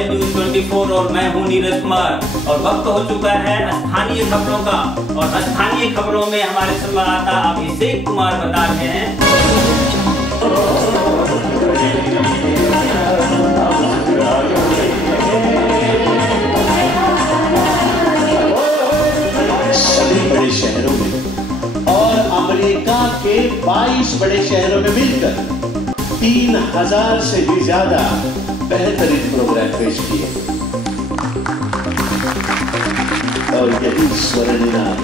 Mobile news 24 और मैं हूं नीरज कुमार। और वक्त हो चुका है स्थानीय खबरों का, और स्थानीय खबरों में हमारे संवाददाता अभिषेक कुमार बता रहे हैं। सभी बड़े शहरों में और अमेरिका के 22 बड़े शहरों में मिलकर 3000 से भी ज्यादा बेहतरीन प्रोग्राम पेश किए, और यही स्वर्णिनाद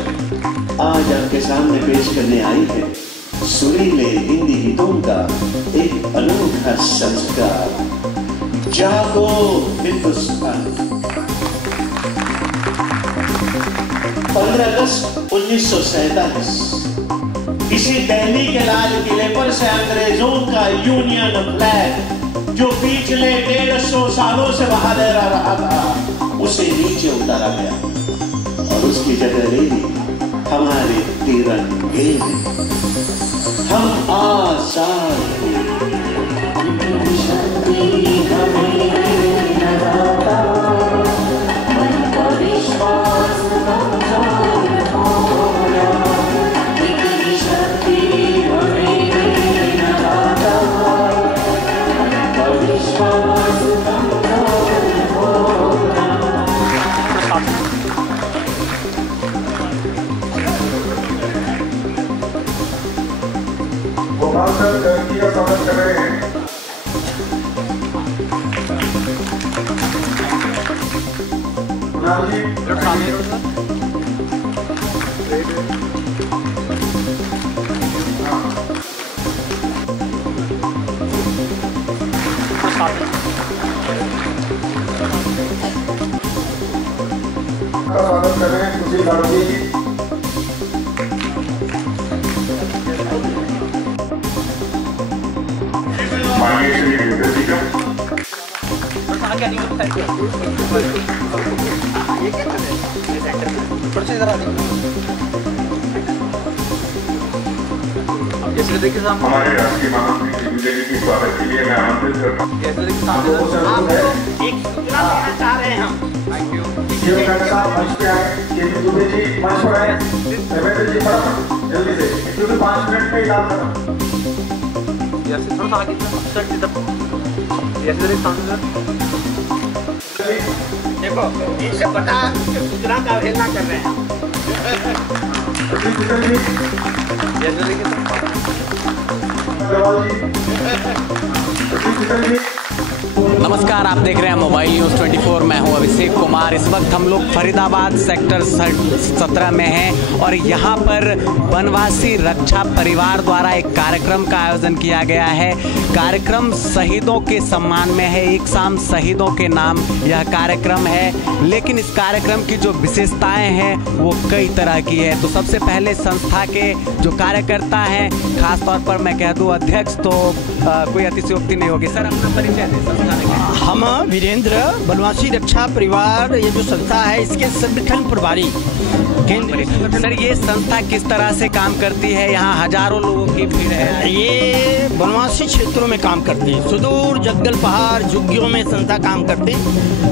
आज आपके सामने पेश करने आई है सुरीले हिंदी गीतों का एक अनूठा संस्कार। जागो हिंदुस्तान। 15 अगस्त 1947 इसी दिल्ली के लाल किले पर से अंग्रेजों का यूनियन फ्लैग जो पिछले 150 सालों से वहां लहरा रहा था, उसे नीचे उतारा गया और उसकी जगह ले ली हमारे तिरंगे ने। हम आजाद टर्की का स्वागत कर रहे हैं। कुणाल जी का स्वागत कर रहे हैं। सुशील भारती जी हमारे राष्ट्रीय मानव जी के स्वागत के लिए मैं आमंत्रित करता हूँ। एक सूचना देना चाह रहे हैं हम। मंच पे आए, जी मंच पर आए, जी फटाफट जल्दी से, क्योंकि 5 मिनट में इलाज खत्म। थोड़ा देखो इनसे बता सूचना का अवहेलना कर रहे हैं। नमस्कार, आप देख रहे हैं मोबाइल न्यूज 24। मैं हूं अभिषेक कुमार। इस वक्त हम लोग फरीदाबाद सेक्टर 17 में हैं और यहाँ पर वनवासी रक्षा परिवार द्वारा एक कार्यक्रम का आयोजन किया गया है। कार्यक्रम शहीदों के सम्मान में है, एक शाम शहीदों के नाम यह कार्यक्रम है। लेकिन इस कार्यक्रम की जो विशेषताएं हैं वो कई तरह की है। तो सबसे पहले संस्था के जो कार्यकर्ता हैं, खास तौर पर मैं कह दूं अध्यक्ष, तो कोई अतिशयोक्ति नहीं होगी। सर अपना परिचय दें। हम वीरेंद्र वनवासी रक्षा परिवार, ये जो संस्था है इसके संगठन प्रभारी केंद्र। सर ये संस्था किस तरह से काम करती है? यहाँ हजारों लोगों की भीड़ है। ये वनवासी क्षेत्रों में काम करती है, सुदूर जंगल पहाड़ झुग्गियों में संस्था काम करती है।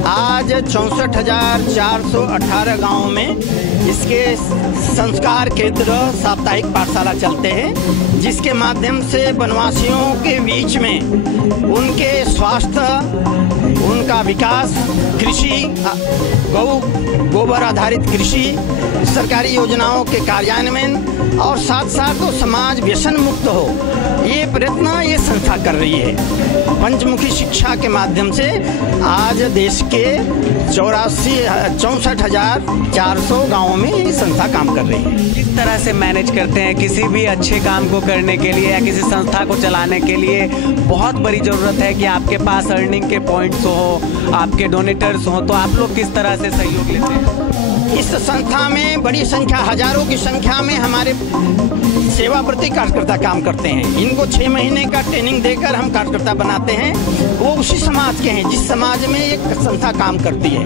आज 64,418 गाँव में इसके संस्कार केंद्र साप्ताहिक पाठशाला चलते हैं, जिसके माध्यम से वनवासियों के बीच में उनके स्वास्थ्य, उनका विकास, कृषि, गोबर आधारित कृषि, सरकारी योजनाओं के कार्यान्वयन और साथ साथ तो समाज व्यसन मुक्त हो, ये प्रयत्न ये संस्था कर रही है। पंचमुखी शिक्षा के माध्यम से आज देश के 64,400 गाँवों में ये संस्था काम कर रही है। किस तरह से मैनेज करते हैं? किसी भी अच्छे काम को करने के लिए या किसी संस्था को चलाने के लिए बहुत बड़ी ज़रूरत है कि आपके पास अर्निंग के पॉइंट्स हो, आपके डोनेटर्स हो, तो आप लोग किस तरह से सहयोग लेते हैं? इस संस्था में बड़ी संख्या, हजारों की संख्या में हमारे सेवाव्रती कार्यकर्ता काम करते हैं। इनको 6 महीने का ट्रेनिंग देकर हम कार्यकर्ता बनाते हैं। वो उसी समाज के हैं जिस समाज में एक संस्था काम करती है।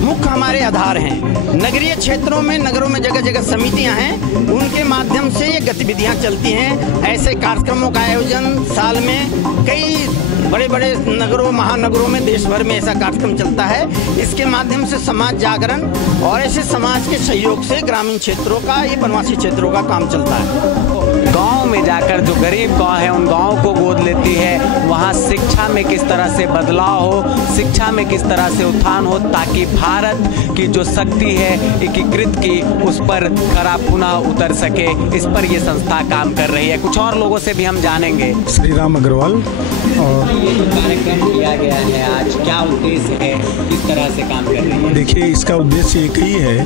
मुख्य हमारे आधार हैं। नगरीय क्षेत्रों में, नगरों में जगह जगह समितियां हैं, उनके माध्यम से ये गतिविधियां चलती हैं। ऐसे कार्यक्रमों का आयोजन साल में कई बड़े बड़े नगरों, महानगरों में, देश भर में ऐसा कार्यक्रम चलता है। इसके माध्यम से समाज जागरण और ऐसे समाज के सहयोग से ग्रामीण क्षेत्रों का, ये वनवासी क्षेत्रों का काम चलता है। गांव में जाकर जो गरीब गांव है उन गांवों को गोद लेती है। वहां शिक्षा में किस तरह से बदलाव हो, शिक्षा में किस तरह से उत्थान हो, ताकि भारत की जो शक्ति है एकीकृत की, उस पर खरा पुनः उतर सके। इस पर ये संस्था काम कर रही है। कुछ और लोगों से भी हम जानेंगे। श्री राम अग्रवाल। और ये जो कार्यक्रम किया गया है आज, क्या उद्देश्य है, किस तरह से काम कर रही है? देखिए, इसका उद्देश्य एक ही है।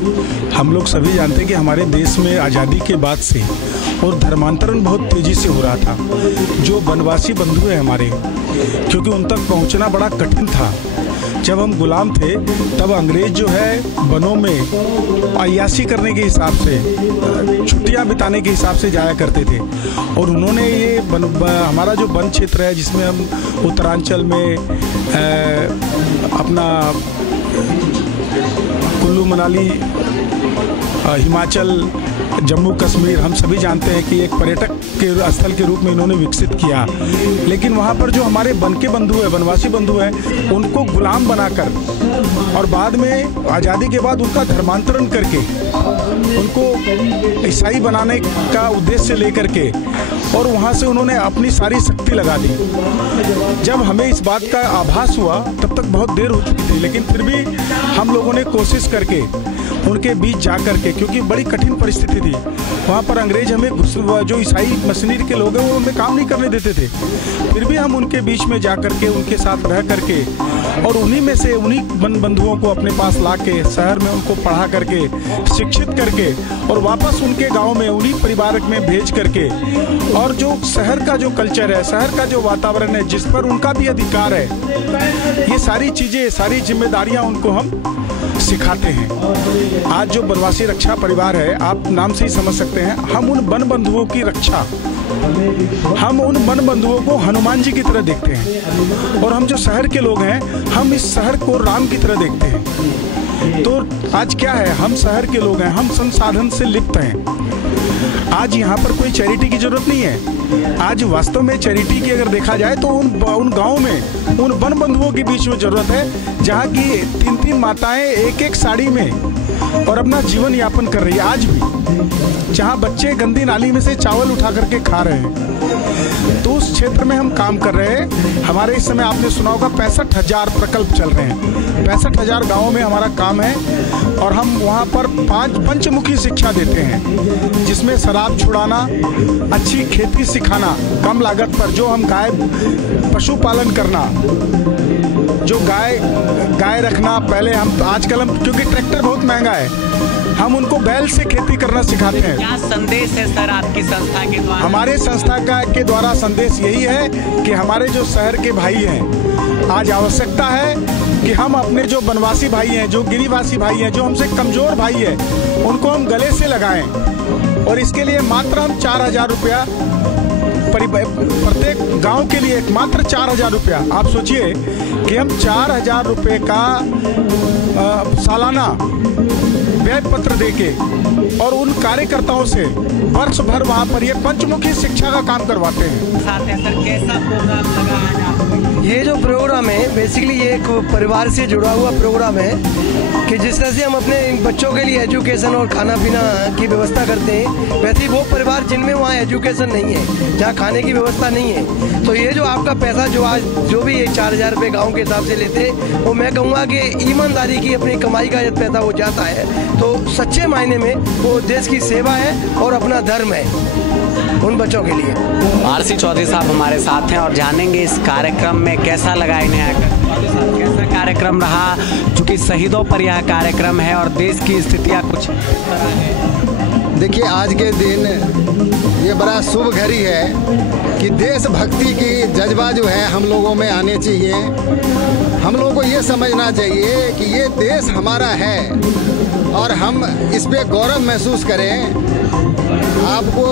हम लोग सभी जानते हैं कि हमारे देश में आज़ादी के बाद से और धर्मांतरण बहुत तेज़ी से हो रहा था। जो वनवासी बंधु हैं हमारे, क्योंकि उन तक पहुंचना बड़ा कठिन था। जब हम गुलाम थे तब अंग्रेज जो है वनों में अय्याशी करने के हिसाब से, छुट्टियां बिताने के हिसाब से जाया करते थे। और उन्होंने ये हमारा जो वन क्षेत्र है, जिसमें हम उत्तरांचल में अपना कुल्लू मनाली, हिमाचल, जम्मू कश्मीर, हम सभी जानते हैं कि एक पर्यटक के स्थल के रूप में इन्होंने विकसित किया। लेकिन वहाँ पर जो हमारे वन के बंधु हैं, वनवासी बंधु हैं, उनको गुलाम बनाकर और बाद में आज़ादी के बाद उनका धर्मांतरण करके उनको ईसाई बनाने का उद्देश्य लेकर के, और वहाँ से उन्होंने अपनी सारी शक्ति लगा दी। जब हमें इस बात का आभास हुआ तब तक बहुत देर हो चुकी थी, लेकिन फिर भी हम लोगों ने कोशिश करके उनके बीच जा कर के, क्योंकि बड़ी कठिन परिस्थिति थी वहाँ पर, अंग्रेज हमें, जो ईसाई मशीनरी के लोग हैं वो हमें काम नहीं करने देते थे। फिर भी हम उनके बीच में जा कर के, उनके साथ रह कर के, और उन्हीं में से उन्हीं बंधुओं को अपने पास ला के शहर में उनको पढ़ा करके, शिक्षित करके, और वापस उनके गांव में उन्हीं परिवार में भेज करके, और जो शहर का जो कल्चर है, शहर का जो वातावरण है, जिस पर उनका भी अधिकार है, ये सारी चीज़ें, सारी जिम्मेदारियां उनको हम सिखाते हैं। आज जो वनवासी रक्षा परिवार है, आप नाम से ही समझ सकते हैं, हम उन वन बंधुओं की रक्षा, हम उन वन बंधुओं को हनुमान जी की तरह देखते हैं। और हम जो शहर के लोग हैं, हम इस शहर को राम की तरह देखते हैं। तो आज क्या है, हम शहर के लोग हैं, हम संसाधन से लिप्त हैं। आज यहाँ पर कोई चैरिटी की जरूरत नहीं है। आज वास्तव में चैरिटी की अगर देखा जाए तो उन गाँव में, उन वन बंधुओं के बीच में जरूरत है, जहाँ की 3-3 माताएं एक साड़ी में और अपना जीवन यापन कर रही है। आज भी जहाँ बच्चे गंदी नाली में से चावल उठा करके खा रहे हैं, तो उस क्षेत्र में हम काम कर रहे हैं। हमारे इस समय आपने सुना होगा 65,000 प्रकल्प चल रहे हैं। 65,000 गाँवों में हमारा काम है, और हम वहाँ पर 5 पंचमुखी शिक्षा देते हैं, जिसमें शराब छुड़ाना, अच्छी खेती सिखाना कम लागत पर, जो हम गाय पशुपालन करना, जो गाय रखना, पहले हम, आजकल हम, क्योंकि ट्रैक्टर बहुत महंगा है, हम उनको बैल से खेती करना सिखाते हैं। क्या संदेश है सर आपकी संस्था के द्वारा? हमारे संस्था के द्वारा संदेश यही है कि हमारे जो शहर के भाई हैं, आज आवश्यकता है कि हम अपने जो वनवासी भाई हैं, जो गिरिवासी भाई हैं, जो हमसे कमजोर भाई हैं, उनको हम गले से लगाएं। और इसके लिए मात्र हम 4,000 रुपया प्रत्येक गांव के लिए, मात्र 4,000 रुपया। आप सोचिए कि हम 4,000 रुपये का सालाना व्यय पत्र देके और उन कार्यकर्ताओं से वर्ष भर वहाँ पर ये पंचमुखी शिक्षा का काम करवाते हैं। साथ है सर, कैसा प्रोग्राम लगा आज आपको? ये जो प्रोग्राम है, बेसिकली ये एक परिवार से जुड़ा हुआ प्रोग्राम है कि जिस तरह से हम अपने बच्चों के लिए एजुकेशन और खाना पीना की व्यवस्था करते हैं, वैसे ही वो परिवार जिनमें वहाँ एजुकेशन नहीं है, जहाँ खाने की व्यवस्था नहीं है, तो ये जो आपका पैसा जो आज जो भी ये 4,000 रुपये गाँव के हिसाब से लेते, वो मैं कहूँगा कि ईमानदारी की अपनी कमाई का जब पैसा वो जाता है तो सच्चे मायने में वो देश की सेवा है और अपना धर्म है उन बच्चों के लिए। आरसी चौधरी साहब हमारे साथ हैं और जानेंगे इस कार्यक्रम में कैसा लगा इन्हें आकर, कैसा कार्यक्रम रहा, चूँकि शहीदों पर यह कार्यक्रम है और देश की स्थितियाँ कुछ इस तरह है। देखिए, आज के दिन ये बड़ा शुभ घड़ी है कि देशभक्ति की जज्बा जो है हम लोगों में आने चाहिए। हम लोगों को ये समझना चाहिए कि ये देश हमारा है और हम इस पे गौरव महसूस करें। आपको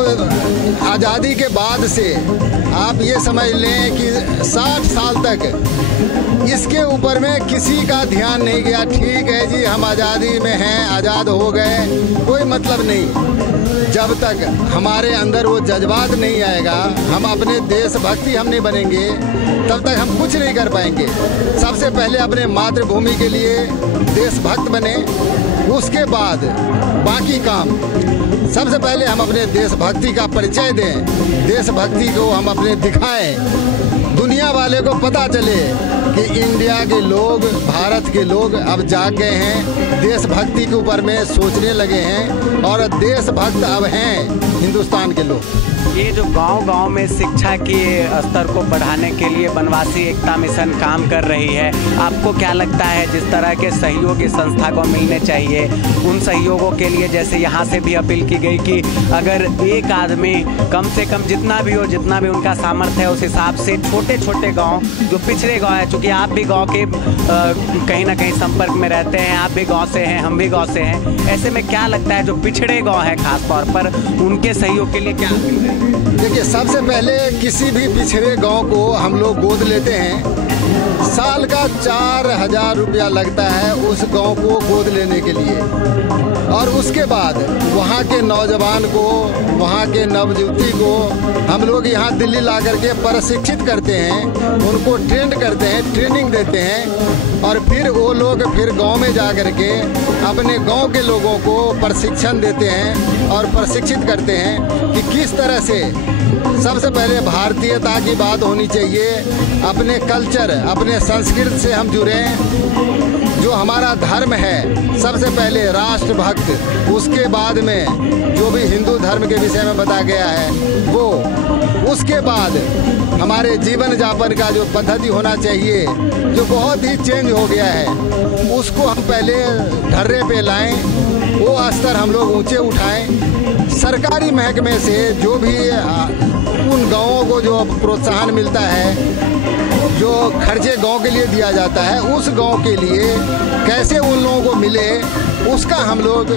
आज़ादी के बाद से आप ये समझ लें कि 60 साल तक इसके ऊपर में किसी का ध्यान नहीं गया। ठीक है जी, हम आज़ादी में हैं, आज़ाद हो गए, कोई मतलब नहीं। जब तक हमारे अंदर वो जज्बात नहीं आएगा, हम अपने देशभक्ति हम नहीं बनेंगे, तब तक हम कुछ नहीं कर पाएंगे। सबसे पहले अपने मातृभूमि के लिए देशभक्त बने, उसके बाद बाकी काम। सबसे पहले हम अपने देशभक्ति का परिचय दें, देशभक्ति को हम अपने दिखाएं, दुनिया वाले को पता चले कि इंडिया के लोग, भारत के लोग अब जाग गए हैं, देशभक्ति के ऊपर में सोचने लगे हैं और देशभक्त अब हैं हिंदुस्तान के लोग। ये जो गांव-गांव में शिक्षा के स्तर को बढ़ाने के लिए बनवासी एकता मिशन काम कर रही है, आपको क्या लगता है जिस तरह के सहयोग इस संस्था को मिलने चाहिए, उन सहयोगों के लिए जैसे यहाँ से भी अपील की गई कि अगर एक आदमी कम से कम जितना भी हो, जितना भी उनका सामर्थ्य है, उस हिसाब से छोटे छोटे गाँव जो पिछड़े गाँव है, चूँकि आप भी गाँव के कहीं ना कहीं संपर्क में रहते हैं, आप भी गाँव से हैं, हम भी गाँव से हैं, ऐसे में क्या लगता है जो पिछड़े गाँव है खास तौर पर उनके सहयोग के लिए क्या अपील है? देखिए, सबसे पहले किसी भी पिछड़े गांव को हम लोग गोद लेते हैं। साल का 4,000 रुपया लगता है उस गांव को गोद लेने के लिए, और उसके बाद वहां के नौजवान को, वहां के नवयुवती को हम लोग यहाँ दिल्ली ला करके प्रशिक्षित करते हैं, उनको ट्रेंड करते हैं, ट्रेनिंग देते हैं, और फिर वो लोग फिर गांव में जा करके अपने गांव के लोगों को प्रशिक्षण देते हैं और प्रशिक्षित करते हैं कि किस तरह से सबसे पहले भारतीयता की बात होनी चाहिए, अपने कल्चर, अपने संस्कृति से हम जुड़ें, जो हमारा धर्म है, सबसे पहले राष्ट्रभक्त, उसके बाद में जो भी हिंदू धर्म के विषय में बताया गया है वो, उसके बाद हमारे जीवन यापन का जो पद्धति होना चाहिए जो बहुत ही चेंज हो गया है, उसको हम पहले ढर्रे पे लाएं, वो स्तर हम लोग ऊंचे उठाएं। सरकारी महकमे से जो भी उन गाँवों को जो प्रोत्साहन मिलता है, जो खर्चे गांव के लिए दिया जाता है, उस गांव के लिए कैसे उन लोगों को मिले, उसका हम लोग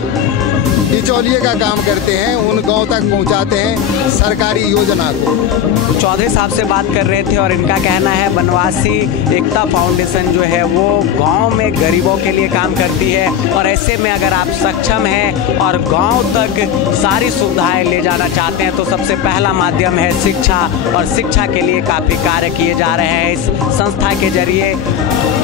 बिचौलिए का काम करते हैं, उन गांव तक पहुंचाते हैं सरकारी योजना को। चौधरी साहब से बात कर रहे थे और इनका कहना है बनवासी एकता फाउंडेशन जो है वो गांव में गरीबों के लिए काम करती है, और ऐसे में अगर आप सक्षम हैं और गांव तक सारी सुविधाएं ले जाना चाहते हैं तो सबसे पहला माध्यम है शिक्षा, और शिक्षा के लिए काफ़ी कार्य किए जा रहे हैं। इस संस्था के जरिए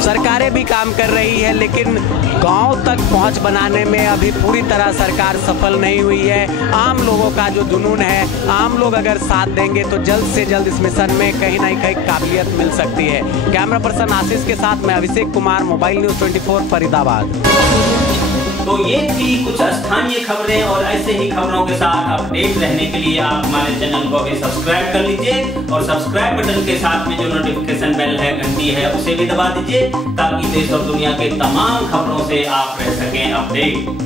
सरकारें भी काम कर रही है, लेकिन गांव तक पहुंच बनाने में अभी पूरी तरह सरकार सफल नहीं हुई है। आम लोगों का जो जुनून है, आम लोग अगर साथ देंगे तो जल्द से जल्द इस मिशन में कहीं ना कहीं काबिलियत मिल सकती है। कैमरा पर्सन आशीष के साथ मैं अभिषेक कुमार, मोबाइल न्यूज़ 24 फरीदाबाद। तो ये थी कुछ स्थानीय खबरें, और ऐसे ही खबरों के साथ अपडेट रहने के लिए आप हमारे चैनल को अभी सब्सक्राइब कर लीजिए, और सब्सक्राइब बटन के साथ में जो नोटिफिकेशन बेल है, घंटी है, उसे भी दबा दीजिए ताकि देश और दुनिया के तमाम खबरों से आप रह सकें अपडेट।